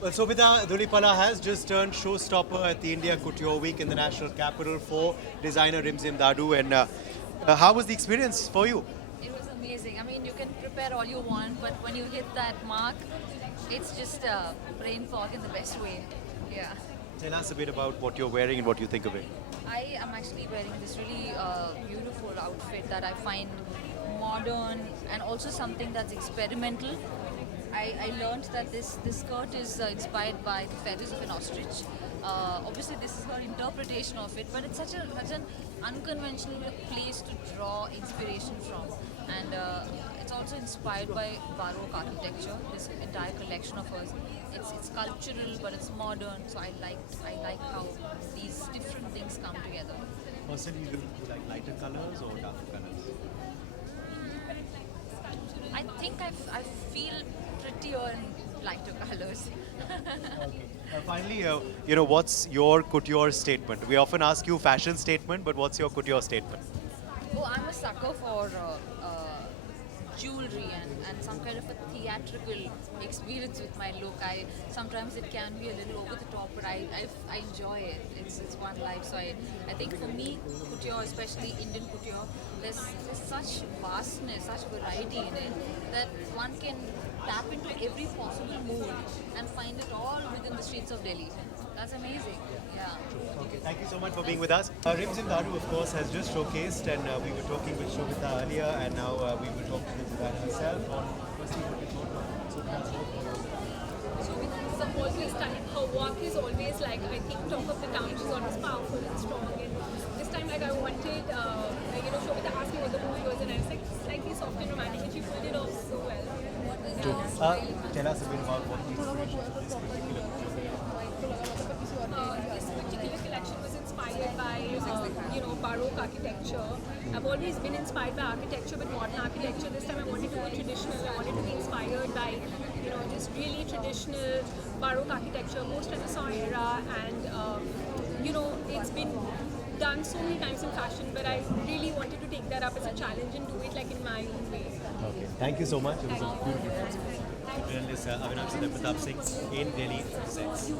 Well, Sobhita Dhulipala has just turned showstopper at the India Couture Week in the national capital for designer Rimzim Dadu. And how was the experience for you? It was amazing. I mean, you can prepare all you want, but when you hit that mark, it's just brain fog in the best way. Yeah. Tell us a bit about what you're wearing and what you think of it. I am actually wearing this really beautiful outfit that I find modern and also something that's experimental. I learned that this skirt is inspired by the feathers of an ostrich. Obviously, this is her interpretation of it, but it's such an unconventional place to draw inspiration from. And it's also inspired by Baroque architecture. This entire collection of hers, it's cultural, but it's modern. So I like how these different things come together. Personally, do you like lighter colors or darker colors? I think I feel prettier in lighter colors. Okay. Finally, what's your couture statement? We often ask you fashion statement, but what's your couture statement? Oh, I'm a sucker for jewelry and some kind of a theatrical experience with my look. Sometimes it can be a little over the top, but I enjoy it. It's one life. So I think for me, couture, especially Indian couture, there's such vastness, such variety in it that one can tap into every possible mood and find it all within the streets of Delhi. That's amazing. Yeah. Okay, thank you so much for being with us. Rimzim Dadu, of course, has just showcased, and we were talking with Shobhita earlier, and now we will talk to the designer herself on firstly what you thought of Shobhita's work. So with always stunning. Her work is always like, I think, top of the town. She's always powerful and strong. And this time, like, I wanted, Shobhita asked me what the movie was, and I was like, slightly soft and romantic, and she pulled it off so well. Tell us a bit about what the inspiration for this particular This particular collection was inspired by, Baroque architecture. I've always been inspired by architecture, but modern architecture. This time I wanted to go traditional. I wanted to be inspired by, just really traditional Baroque architecture, post-Renaissance era, and it's been done so many times in fashion, but I really wanted to take that up as a challenge and do it like in my own way. Okay, thank you so much. It was a Thank you. beautiful journalist Avinash Pratap Singh in Delhi presents.